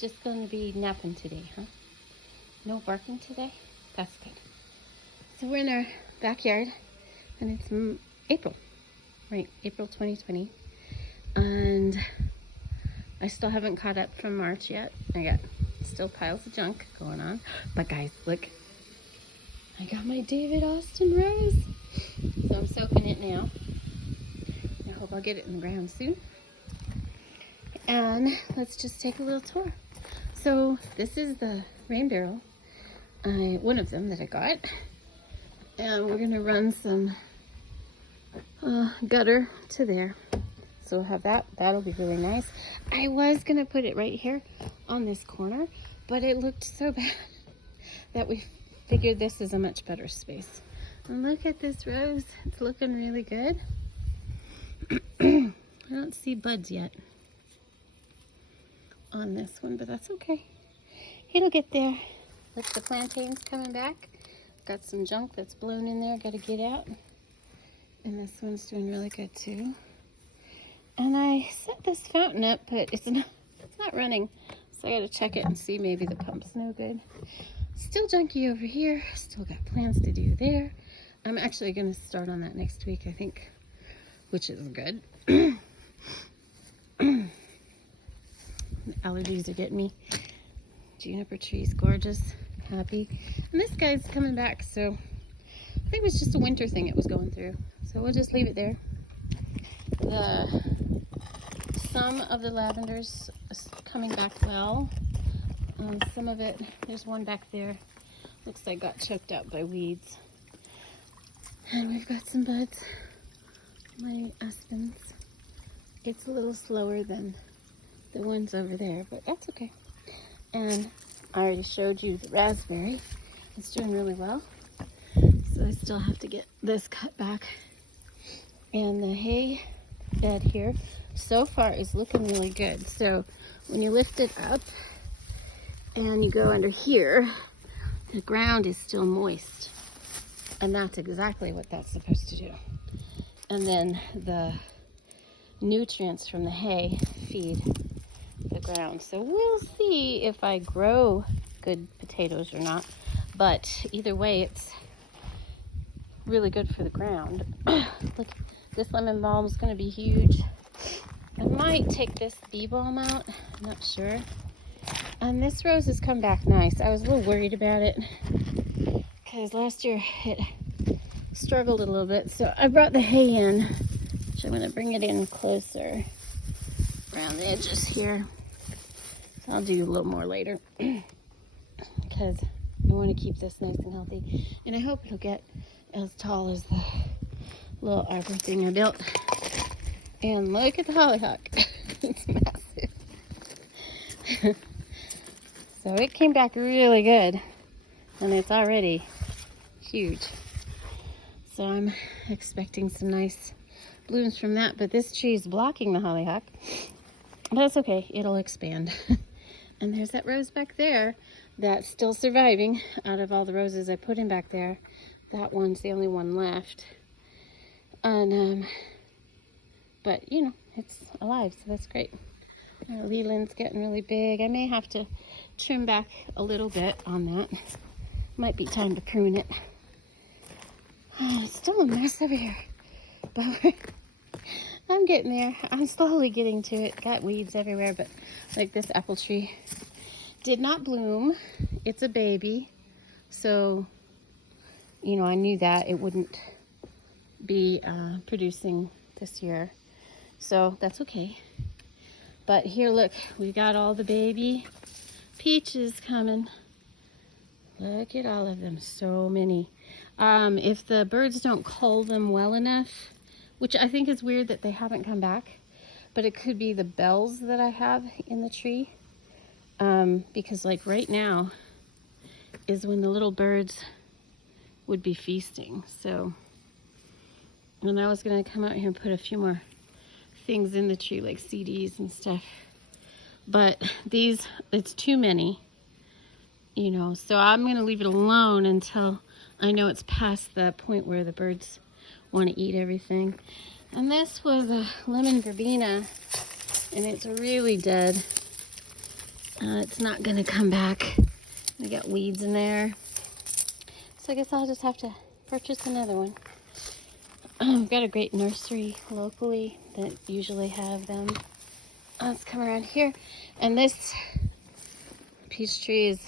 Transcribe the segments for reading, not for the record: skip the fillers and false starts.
just going to be napping today, huh? No barking today? That's good. So we're in our backyard, and it's April, right? April 2020. And I still haven't caught up from March yet. I got still piles of junk going on. But guys, look. I got my David Austin rose. So I'm soaking it now. I hope I'll get it in the ground soon. And let's just take a little tour. So this is the rain barrel, one of them that I got. And we're gonna run some gutter to there. So we'll have that. That'll be really nice. I was gonna put it right here on this corner, but it looked so bad that we figured this is a much better space. And look at this rose. It's looking really good. I don't see buds yet on this one, but that's okay. It'll get there. Look, the plantain's coming back. Got some junk that's blown in there, got to get out. And this one's doing really good too. And I set this fountain up, but it's not running. So I got to check it and see, maybe the pump's no good. Still junky over here. Still got plans to do there. I'm actually going to start on that next week, I think, which is good. The allergies are getting me. Juniper tree's gorgeous. Happy. And this guy's coming back, so I think it was just a winter thing it was going through. So we'll just leave it there. Some of the lavenders is coming back well. Some of it, there's one back there, looks like got choked out by weeds. And we've got some buds. My aspens. It's a little slower than the ones over there, but that's okay. And I already showed you the raspberry. It's doing really well. So I still have to get this cut back. And the hay bed here so far is looking really good. So when you lift it up and you go under here, the ground is still moist. And that's exactly what that's supposed to do. And then the nutrients from the hay feed the ground. So we'll see if I grow good potatoes or not. But either way, it's really good for the ground. Look, this lemon balm is going to be huge. I might take this bee balm out. I'm not sure. And this rose has come back nice. I was a little worried about it because last year it struggled a little bit. So I brought the hay in. So I'm going to bring it in closer around the edges here. So I'll do a little more later because I want to keep this nice and healthy. And I hope it'll get as tall as the little arbor thing I built. And look at the hollyhock. It's massive. So it came back really good. And it's already huge. So I'm expecting some nice blooms from that. But this tree is blocking the hollyhock. But that's okay. It'll expand. And there's that rose back there that's still surviving out of all the roses I put in back there. That one's the only one left. And, but, you know, it's alive, so that's great. Our Leland's getting really big. I may have to trim back a little bit on that. Might be time to prune it. Oh, it's still a mess over here. But I'm getting there. I'm slowly getting to it. Got weeds everywhere, but like this apple tree did not bloom. It's a baby. So, you know, I knew that it wouldn't be producing this year. So that's okay. But here, look, we got all the baby peaches coming. Look at all of them, so many. If the birds don't cull them well enough, which I think is weird that they haven't come back, but it could be the bells that I have in the tree. Because like right now is when the little birds would be feasting. So, and I was gonna come out here and put a few more things in the tree, like CDs and stuff. But these, it's too many, you know, so I'm gonna leave it alone until I know it's past the point where the birds want to eat everything. And this was a lemon verbena, and it's really dead. It's not gonna come back. We got weeds in there. So I guess I'll just have to purchase another one. We've got a great nursery locally that usually have them. Let's come around here. And this peach tree is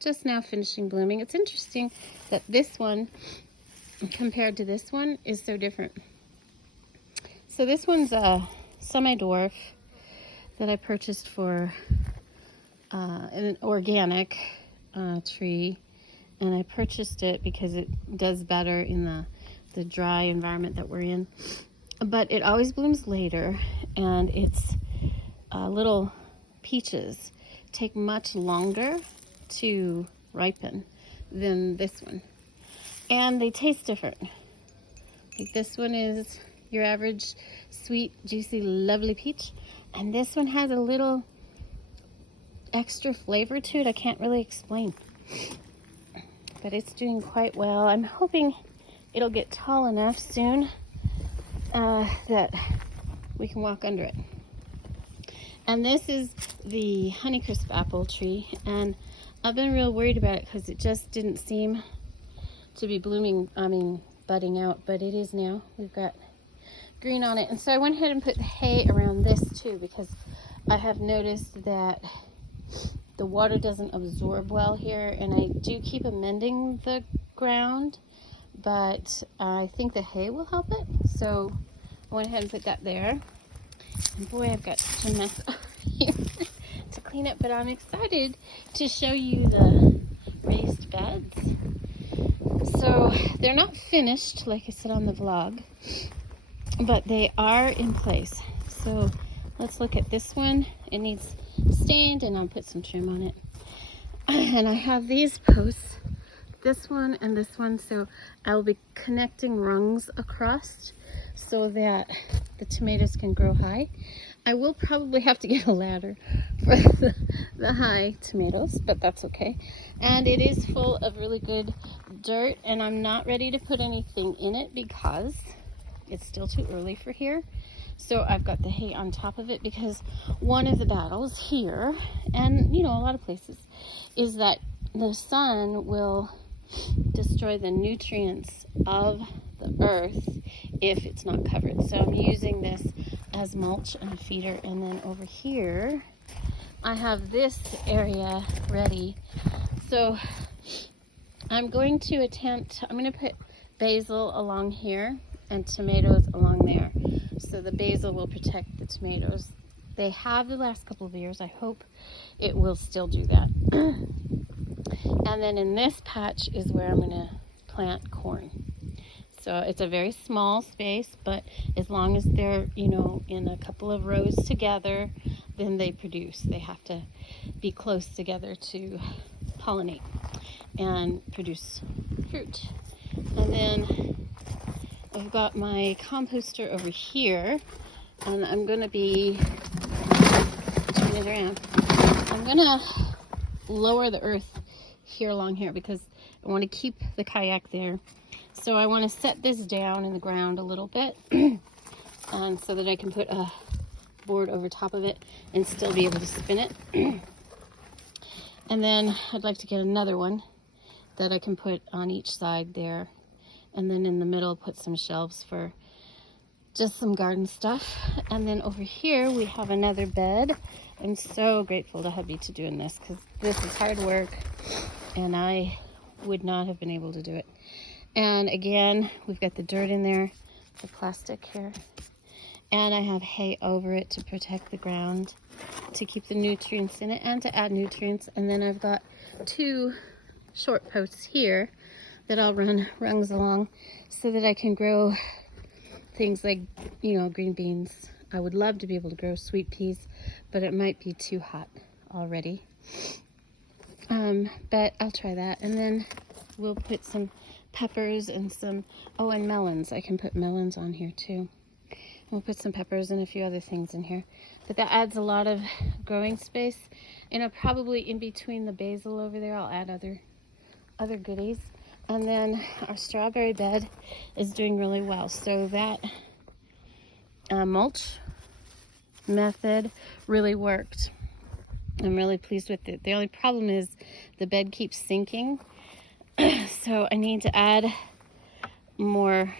just now finishing blooming. It's interesting that this one, compared to this one, is so different. So this one's a semi-dwarf that I purchased for an organic tree, and I purchased it because it does better in the dry environment that we're in. But it always blooms later, and its little peaches take much longer to ripen than this one, and they taste different. Like this one is your average sweet, juicy, lovely peach, and this one has a little extra flavor to it. I can't really explain, but it's doing quite well. I'm hoping it'll get tall enough soon that we can walk under it. And this is the Honeycrisp apple tree, and I've been real worried about it because it just didn't seem to be blooming, budding out, but it is now. We've got green on it. And so I went ahead and put hay around this too, because I have noticed that the water doesn't absorb well here, and I do keep amending the ground, but I think the hay will help it. So I went ahead and put that there. And boy, I've got such a mess over here to clean up, but I'm excited to show you the raised beds. So they're not finished, like I said on the vlog, but they are in place. So let's look at this one. It needs stained, and I'll put some trim on it. And I have these posts, this one and this one, so I'll be connecting rungs across so that the tomatoes can grow high. I will probably have to get a ladder for the high tomatoes, but that's okay. And it is full of really good dirt, and I'm not ready to put anything in it because it's still too early for here. So I've got the hay on top of it, because one of the battles here, and a lot of places, is that the sun will destroy the nutrients of the earth if it's not covered. So I'm using this as mulch and a feeder. And then over here I have this area ready. So I'm going to put basil along here and tomatoes along there. So the basil will protect the tomatoes. They have the last couple of years. I hope it will still do that. And then in this patch is where I'm going to plant corn. So it's a very small space, but as long as they're, in a couple of rows together, then they produce. They have to be close together to pollinate and produce fruit. And then I've got my composter over here, and I'm going to be turn it around. I'm going to lower the earth here along here because I want to keep the kayak there. So I want to set this down in the ground a little bit, and so that I can put a board over top of it and still be able to spin it. And then I'd like to get another one that I can put on each side there, and then in the middle put some shelves for just some garden stuff. And then over here we have another bed. I'm so grateful to hubby to doing this, because this is hard work and I would not have been able to do it. And again, we've got the dirt in there, the plastic here, and I have hay over it to protect the ground, to keep the nutrients in it and to add nutrients. And then I've got 2 short posts here that I'll run rungs along so that I can grow things like, green beans. I would love to be able to grow sweet peas, but it might be too hot already. But I'll try that. And then we'll put some peppers and and melons. I can put melons on here too. We'll put some peppers and a few other things in here. But that adds a lot of growing space. Probably in between the basil over there, I'll add other goodies. And then our strawberry bed is doing really well. So that mulch method really worked. I'm really pleased with it. The only problem is the bed keeps sinking. So I need to add more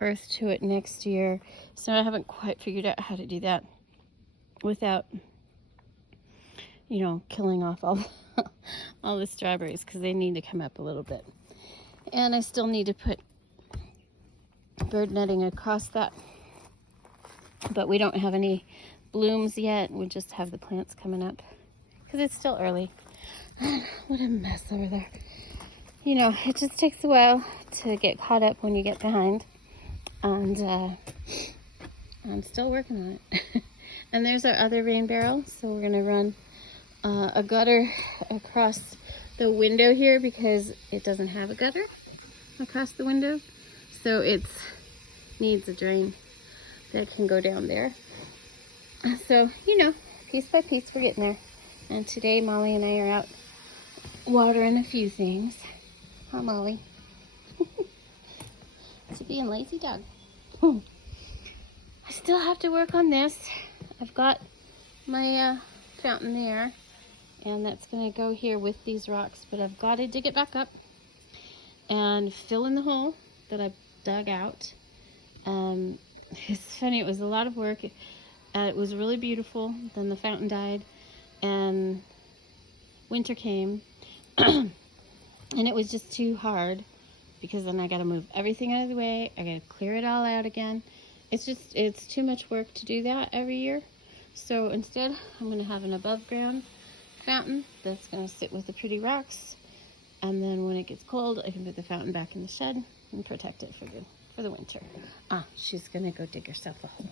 earth to it next year. So I haven't quite figured out how to do that without, you know, killing off all the strawberries, because they need to come up a little bit. And I still need to put bird netting across that, but we don't have any blooms yet. We just have the plants coming up because it's still early. What a mess over there. You know, it just takes a while to get caught up when you get behind, and I'm still working on it. And there's our other rain barrel, so we're gonna run a gutter across the window here because it doesn't have a gutter across the window, so it needs a drain that can go down there. So, you know, piece by piece we're getting there. And today Molly and I are out watering a few things. Huh, Molly? It's being lazy dog. I still have to work on this. I've got my fountain there, and that's going to go here with these rocks, but I've got to dig it back up and fill in the hole that I dug out. It's funny, it was a lot of work. It was really beautiful. Then the fountain died and winter came and it was just too hard, because then I got to move everything out of the way. I got to clear it all out again. It's too much work to do that every year. So instead, I'm going to have an above ground fountain that's going to sit with the pretty rocks. And then when it gets cold, I can put the fountain back in the shed and protect it for good for the winter. Ah, she's going to go dig herself a hole.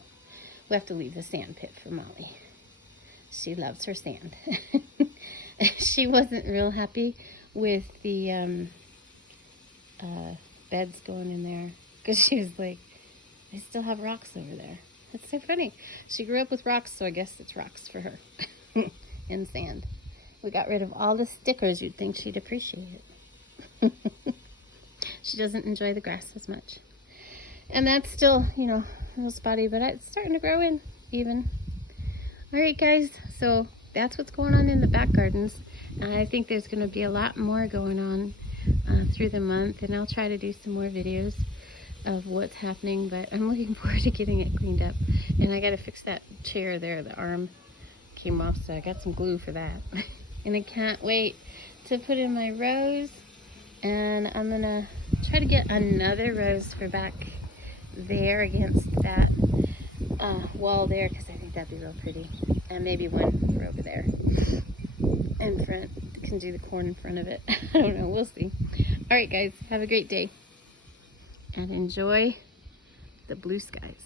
We have to leave the sand pit for Molly. She loves her sand. She wasn't real happy with the beds going in there, because she was like, I still have rocks over there. That's so funny. She grew up with rocks, so I guess it's rocks for her. And sand. We got rid of all the stickers. You'd think she'd appreciate it. She doesn't enjoy the grass as much. And that's still, you know, a little spotty, but it's starting to grow in even. All right, guys, so that's what's going on in the back gardens. And I think there's going to be a lot more going on through the month, and I'll try to do some more videos of what's happening, but I'm looking forward to getting it cleaned up. And I got to fix that chair there. The arm came off, so I got some glue for that. And I can't wait to put in my rose, and I'm gonna try to get another rose for back there against that wall there, because I think that'd be real pretty. And maybe one for over there in front. Can do the corn in front of it. I don't know, we'll see. All right, guys, have a great day and enjoy the blue skies.